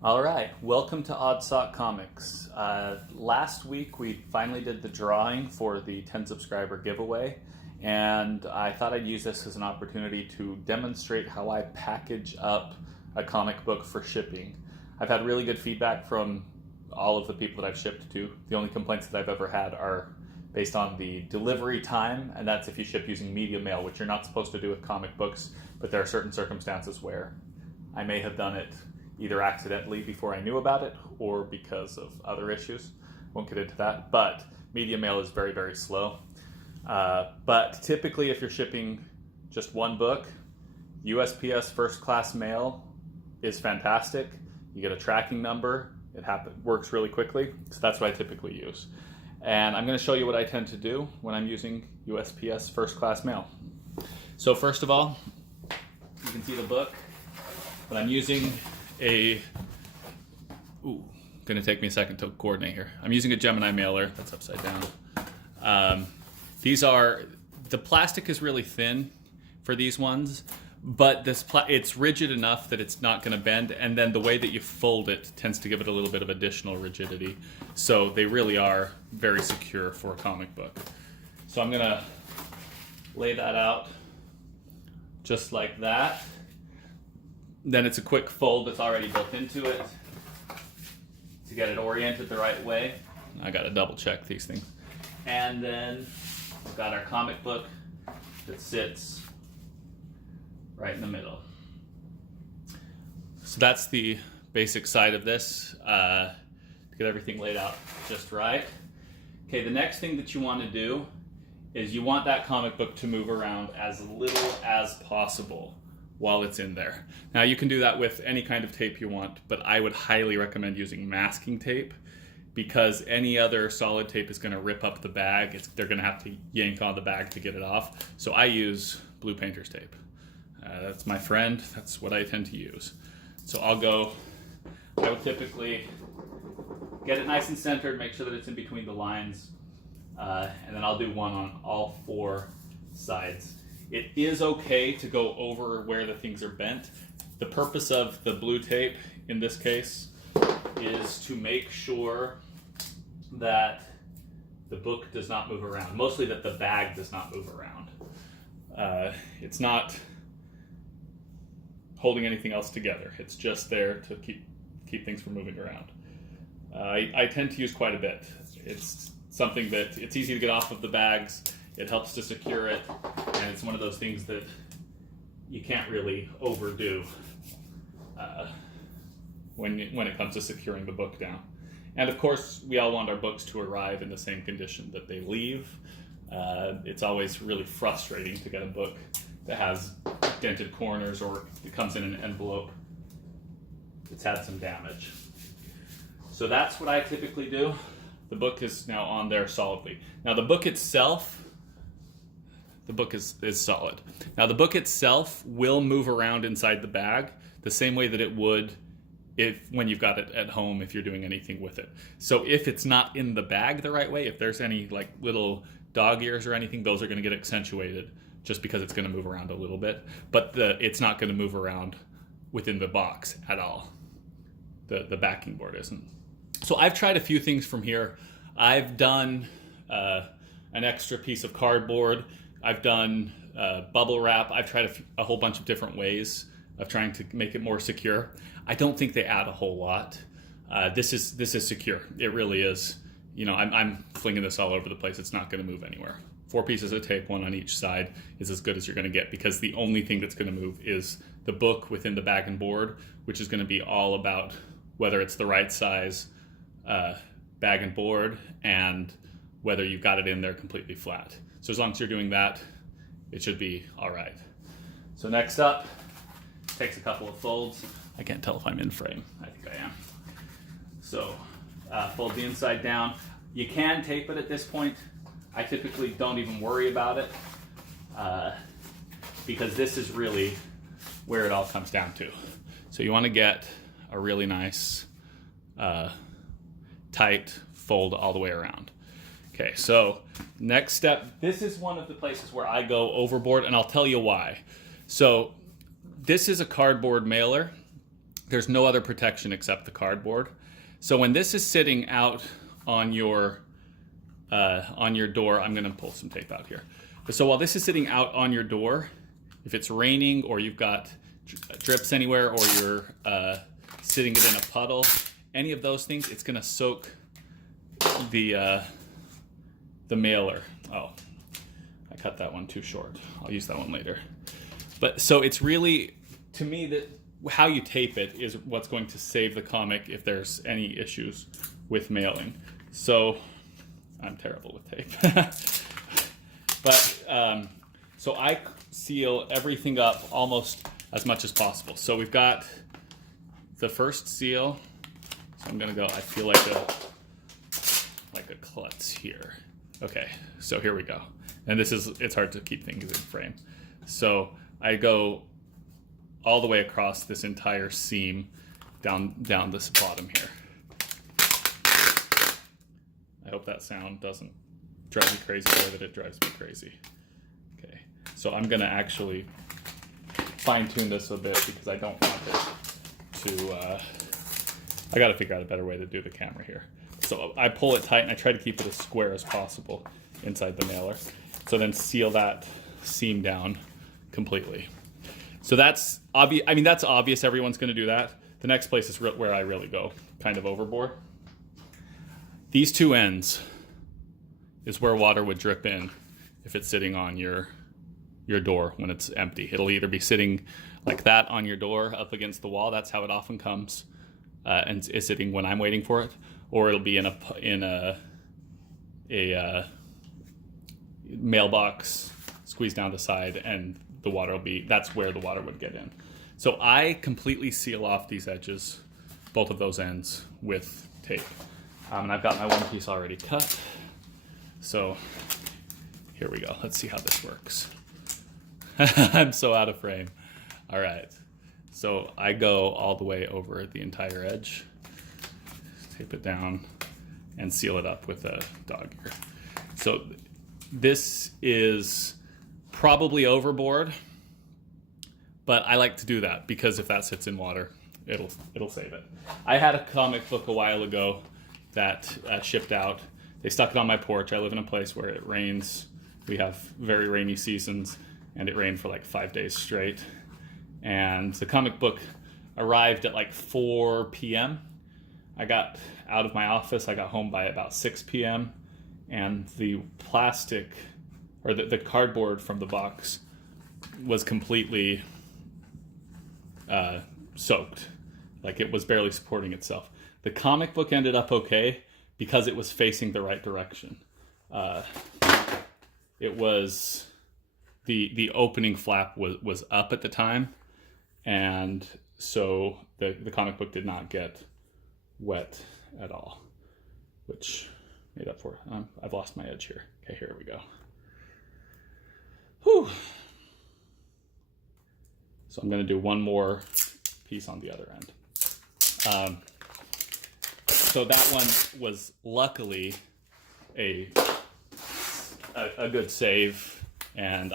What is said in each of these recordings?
All right, welcome to Odd Sock Comics. Last week we finally did the drawing for the 10 subscriber giveaway, and I thought I'd use this as an opportunity to demonstrate how I package up a comic book for shipping. I've had really good feedback from all of the people that I've shipped to. The only complaints that I've ever had are based on the delivery time, and that's if you ship using media mail, which you're not supposed to do with comic books, but there are certain circumstances where I may have done it either accidentally before I knew about it or because of other issues. Won't get into that, but media mail is very, very slow. But typically if you're shipping just one book, USPS first class mail is fantastic. You get a tracking number, works really quickly, so that's what I typically use. And I'm going to show you what I tend to do when I'm using USPS first class mail. So first of all, you can see the book, but I'm using gonna take me a second to coordinate here. I'm using a Gemini Mailer. That's upside down. The plastic is really thin for these ones, but it's rigid enough that it's not gonna bend, and then the way that you fold it tends to give it a little bit of additional rigidity. So they really are very secure for a comic book. So I'm gonna lay that out just like that. Then it's a quick fold that's already built into it to get it oriented the right way. I gotta double check these things. And then we've got our comic book that sits right in the middle. So that's the basic side of this, to get everything laid out just right. Okay, the next thing that you want to do is you want that comic book to move around as little as possible while it's in there. Now you can do that with any kind of tape you want, but I would highly recommend using masking tape because any other solid tape is gonna rip up the bag. They're gonna have to yank on the bag to get it off. So I use blue painter's tape. That's my friend, that's what I tend to use. So I would typically get it nice and centered, make sure that it's in between the lines, and then I'll do one on all four sides. It is okay to go over where the things are bent. The purpose of the blue tape in this case is to make sure that the book does not move around. Mostly that the bag does not move around. It's not holding anything else together. It's just there to keep things from moving around. I tend to use quite a bit. It's something that it's easy to get off of the bags. It helps to secure it, and it's one of those things that you can't really overdo when it comes to securing the book down. And of course, we all want our books to arrive in the same condition that they leave. It's always really frustrating to get a book that has dented corners or it comes in an envelope that's had some damage. So that's what I typically do. The book is now on there solidly. Now the book itself, is solid. Now the book itself will move around inside the bag the same way that it would when you've got it at home if you're doing anything with it. So if it's not in the bag the right way, if there's any like little dog ears or anything, those are going to get accentuated just because it's going to move around a little bit. But it's not going to move around within the box at all. The backing board isn't. So I've tried a few things from here. I've done an extra piece of cardboard. I've done bubble wrap. I've tried a whole bunch of different ways of trying to make it more secure. I don't think they add a whole lot. This is secure. It really is. You know, I'm flinging this all over the place. It's not going to move anywhere. 4 pieces of tape, one on each side, is as good as you're going to get because the only thing that's going to move is the book within the bag and board, which is going to be all about whether it's the right size bag and board and whether you've got it in there completely flat. So as long as you're doing that, it should be all right. So next up, takes a couple of folds. I can't tell if I'm in frame. I think I am. So fold the inside down. You can tape it at this point. I typically don't even worry about it because this is really where it all comes down to. So you want to get a really nice tight fold all the way around. Okay, so next step, this is one of the places where I go overboard, and I'll tell you why. So this is a cardboard mailer. There's no other protection except the cardboard. So when this is sitting out on your door, I'm going to pull some tape out here. So while this is sitting out on your door, if it's raining or you've got drips anywhere or you're sitting it in a puddle, any of those things, it's going to soak the mailer. Oh, I cut that one too short. I'll use that one later. But so it's really, to me, that how you tape it is what's going to save the comic if there's any issues with mailing. So I'm terrible with tape. But so I seal everything up almost as much as possible. So we've got the first seal. So I'm gonna go, I feel like a klutz here. Okay, so here we go. And it's hard to keep things in frame. So I go all the way across this entire seam down this bottom here. I hope that sound doesn't drive me crazy the way that it drives me crazy. Okay, so I'm gonna actually fine tune this a bit because I don't want it to, I gotta figure out a better way to do the camera here. So I pull it tight and I try to keep it as square as possible inside the mailer. So then seal that seam down completely. So that's obvious. I mean, that's obvious. Everyone's going to do that. The next place is where I really go kind of overboard. These two ends is where water would drip in if it's sitting on your door when it's empty. It'll either be sitting like that on your door up against the wall. That's how it often comes and is sitting when I'm waiting for it, or it'll be in a mailbox squeezed down the side, and the water will be, that's where the water would get in. So I completely seal off these edges, both of those ends, with tape. And I've got my one piece already cut. So here we go. Let's see how this works. I'm so out of frame. All right. So I go all the way over the entire edge, tape it down, and seal it up with a dog ear. So this is probably overboard, but I like to do that because if that sits in water, it'll save it. I had a comic book a while ago that shipped out. They stuck it on my porch. I live in a place where it rains. We have very rainy seasons, and it rained for like 5 days straight. And the comic book arrived at like 4 p.m. I got out of my office. I got home by about 6 p.m. and the plastic, or the cardboard from the box, was completely soaked. Like it was barely supporting itself. The comic book ended up okay because it was facing the right direction. It was, the opening flap was up at the time, and so the comic book did not get wet at all, which made up for it. I've lost my edge here. Okay, here we go. Whew. So I'm going to do one more piece on the other end. So that one was luckily a good save, and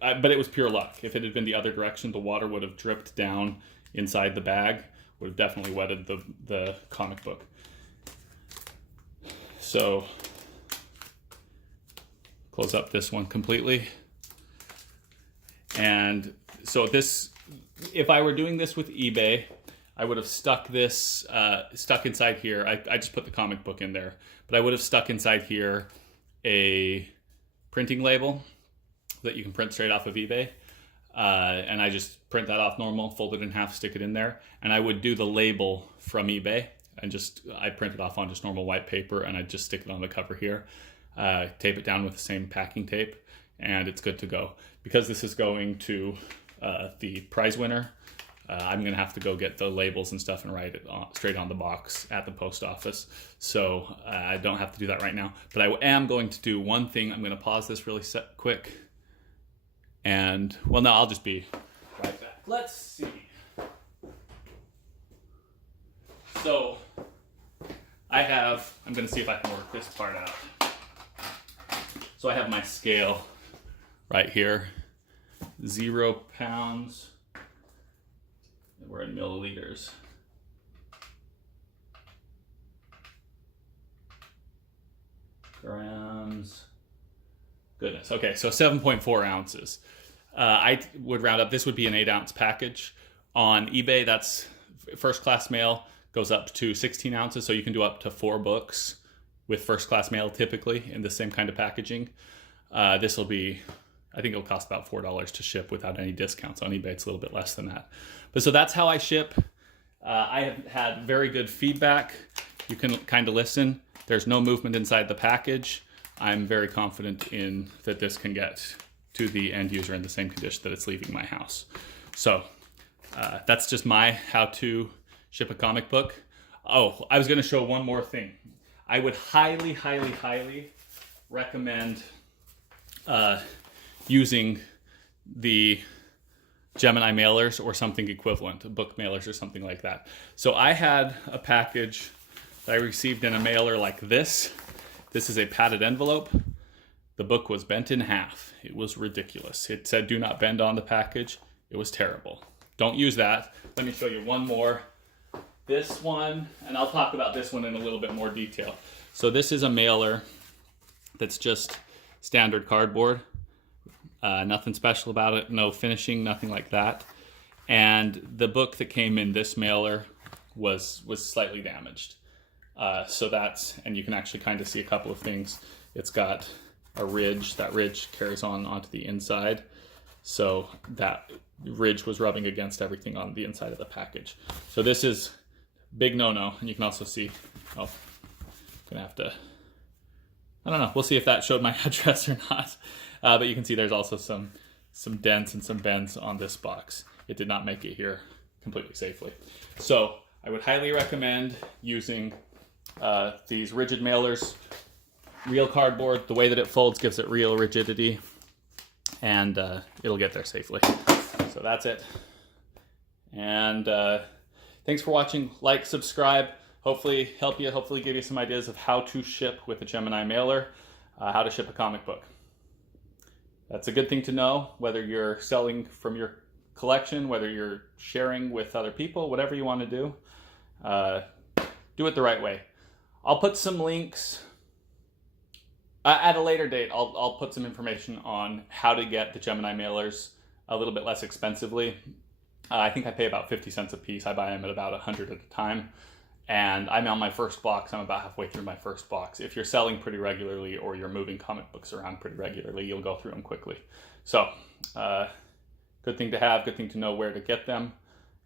but it was pure luck. If it had been the other direction, the water would have dripped down inside the bag, would have definitely wetted the comic book. So close up this one completely. And so this, if I were doing this with eBay, I would have stuck this, stuck inside here. I just put the comic book in there, but I would have stuck inside here a printing label that you can print straight off of eBay. And I just print that off normal, fold it in half, stick it in there. And I would do the label from eBay and I print it off on just normal white paper, and I just stick it on the cover here, tape it down with the same packing tape, and it's good to go. Because this is going to the prize winner, I'm going to have to go get the labels and stuff and write it straight on the box at the post office. So I don't have to do that right now. But I am going to do one thing. I'm going to pause this really quick. And, well, no, I'll just be right back. Let's see. So I'm going to see if I can work this part out. So I have my scale right here. 0 pounds. we're in milliliters. Grams. Goodness. Okay, so 7.4 ounces. I would round up. This would be an 8-ounce package. On eBay, that's first class mail goes up to 16 ounces, so you can do up to 4 books with first class mail typically in the same kind of packaging. This will be, I think it'll cost about $4 to ship without any discounts. On eBay, it's a little bit less than that. But so that's how I ship. I have had very good feedback. You can kind of listen. There's no movement inside the package. I'm very confident in that this can get to the end user in the same condition that it's leaving my house. So that's just my how to ship a comic book. Oh, I was going to show one more thing. I would highly, highly, highly recommend using the Gemini mailers or something equivalent, book mailers or something like that. So I had a package that I received in a mailer like this. This is a padded envelope. The book was bent in half. It was ridiculous. It said do not bend on the package. It was terrible. Don't use that. Let me show you one more. This one, and I'll talk about this one in a little bit more detail. So this is a mailer that's just standard cardboard. Nothing special about it, no finishing, nothing like that. And the book that came in this mailer was slightly damaged. So that's, and you can actually kind of see a couple of things. It's got a ridge. That ridge carries on onto the inside. So that ridge was rubbing against everything on the inside of the package. So this is big no-no. And you can also see, oh, gonna have to, I don't know. We'll see if that showed my address or not. But you can see there's also some dents and some bends on this box. It did not make it here completely safely. So I would highly recommend using these rigid mailers. Real cardboard, the way that it folds gives it real rigidity, and it'll get there safely. So that's it. And thanks for watching. Like, subscribe. Hopefully help you, hopefully give you some ideas of how to ship with a Gemini mailer, how to ship a comic book. That's a good thing to know, whether you're selling from your collection, whether you're sharing with other people, whatever you want to do. Do it the right way. I'll put some links at a later date. I'll put some information on how to get the Gemini mailers a little bit less expensively. I think I pay about 50 cents a piece. I buy them at about 100 at a time. And I'm on my first box. I'm about halfway through my first box. If you're selling pretty regularly or you're moving comic books around pretty regularly, you'll go through them quickly. So, good thing to have, good thing to know where to get them.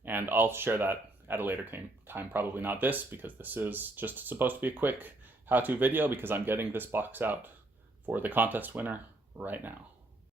And I'll share that at a later time. Probably not this, because this is just supposed to be a quick how-to video, because I'm getting this box out for the contest winner right now.